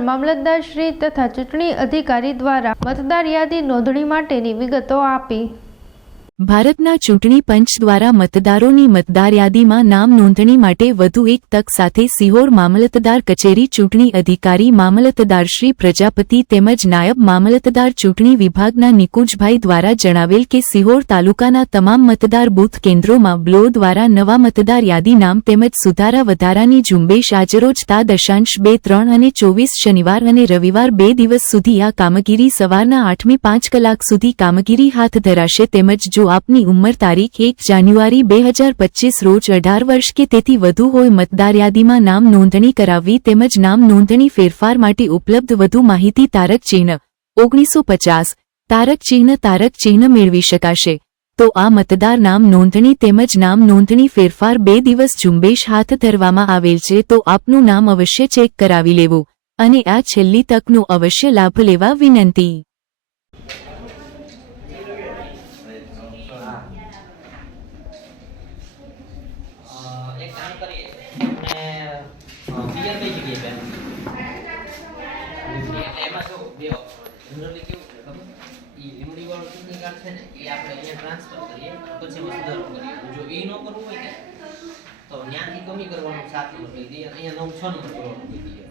મામલતદાર શ્રી તથા ચૂંટણી અધિકારી દ્વારા મતદાર યાદી નોંધણી માટેની વિગતો આપી. ભારતના ચૂંટણી પંચ દ્વારા મતદારોની મતદાર યાદીમાં નામ નોંધણી માટે વધુ એક તક સાથે સિહોર મામલતદાર કચેરી ચૂંટણી અધિકારી મામલતદાર શ્રી પ્રજાપતિ તેમજ નાયબ મામલતદાર ચૂંટણી વિભાગના નિકુંજભાઈ દ્વારા જણાવેલ કે સિહોર તાલુકાના તમામ મતદાર બૂથ કેન્દ્રોમાં બ્લો દ્વારા નવા મતદાર યાદી નામ તેમજ સુધારા વધારાની ઝુંબેશ આજરોજ તા દશાંશ બે ત્રણ અને ચોવીસ શનિવાર અને રવિવાર બે દિવસ સુધી આ કામગીરી સવારના આઠમી પાંચ કલાક સુધી કામગીરી હાથ ધરાશે તેમજ જો આપની ઉંમર તારીખ એક જાન્યુઆરી બે હજાર પચીસ રોજ અઢાર વર્ષ કે તેથી વધુ હોય મતદાર યાદીમાં નામ નોંધણી કરાવવી તેમજ નામ નોંધણી ફેરફાર માટે ઉપલબ્ધ વધુ માહિતી તારક ચિહ્ન ઓગણીસો પચાસ તારક ચિહ્ન તારક ચિહ્ન મેળવી શકાશે. તો આ મતદાર નામ નોંધણી તેમજ નામ નોંધણી ફેરફાર બે દિવસ ઝુંબેશ હાથ ધરવામાં આવેલ છે તો આપનું નામ અવશ્ય ચેક કરાવી લેવું અને આ છેલ્લી તકનો અવશ્ય લાભ લેવા વિનંતી અ, એક કામ કરીએ અને અ, પિયર કઈ જગ્યાએ એમાં જો બે જનરલી કેવું છે ખબર એ લીમડી વાળું ચૂંટણી કાર્ડ છે. ને એ આપણે અહીંયા ટ્રાન્સફર કરીએ પછી એમાં સુધારો કરીએ જો એ ન કરવું હોય ને તો ત્યાંથી કમી કરવાનું સાત નંબર કહી દઈએ અહીંયા નવ છ નંબર કરવાનું કહી દઈએ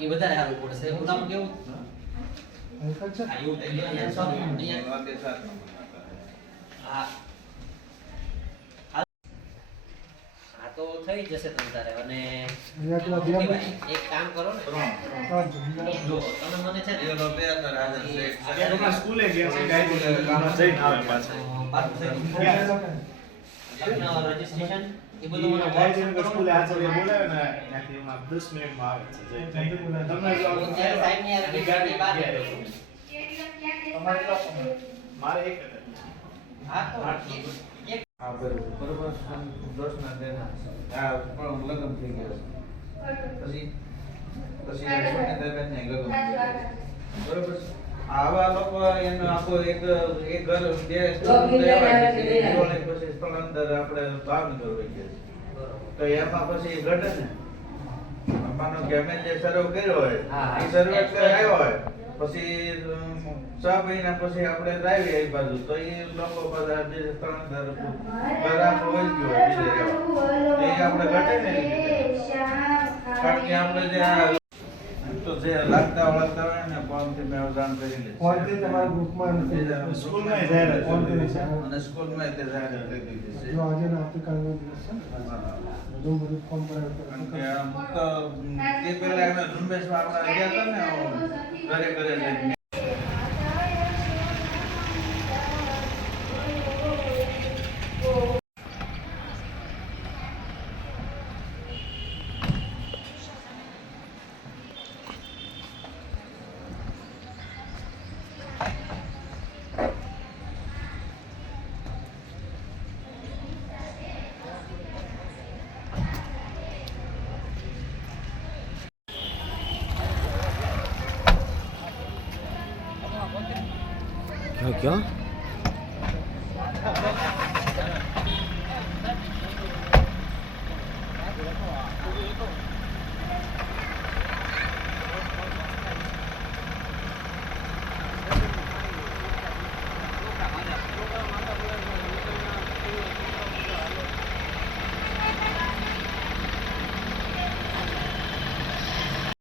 એ વધારે સારું પડશે હું તમને કેવું? હા, એવું થઈ ગયું. અહીંયા છ નંબર, હા. તો થઈ જશે તમ તારે. અને? એક કામ કરો ને. જો તમે મને છે ને હમણાં સ્કૂલે ગયા છે. ગાયત્રી ગામમાં જઈને આવે પાછા. રજીસ્ટ્રેશન એ બધું મને સ્કૂલે આચાર્ય બોલાવે ને ત્યાંથી એમાં દસ મિનિટમાં આવે છે. જઈને. તમને ગાડી બહાર મારે એક હા તો એક- એક બરોબર બરોબર દોષના દેના આ પણ લગ્ન થઈ ગયા પછી? પછી દરમિયાન ને લગ્ન થઈ ગયા છે. બરોબર આવા લોકો એનો આખો એક એક ઘર બે પછી સ્થળાંતર આપણે ભાવનગર છે. તો એમાં પછી ઘટે ને? માનો કે અમે જે સર્વ કર્યો હોય એ સર્વે આવ્યો હોય. પછી છ મહિના પછી આપણે લાવી એ બાજુ તો એ લોકો બધા જે ત્રણ હજાર આપણું હોય ગયું. એ આપણે ઘટે ને કારણ કે આપણે જે આ લાગતા વળગતા હોય ને ફોનથી મેં જાણ કરી લે. ફોનથી તમારા ગ્રુપમાં નથી. જતું. સ્કૂલમાં જાહેરાત કરી ફોનથી દીધી છે. તે જાહેરાત કરી દીધી છે. જો આજે ને આવતીકાલનો દિવસ છે ને? બધું બધું ફોર્મ ભરાય કારણ કે તો તે પહેલા અમે ઝુંબેશમાં આપણે ગયા હતા ને ઘરે ઘરે જઈને થયો ગયો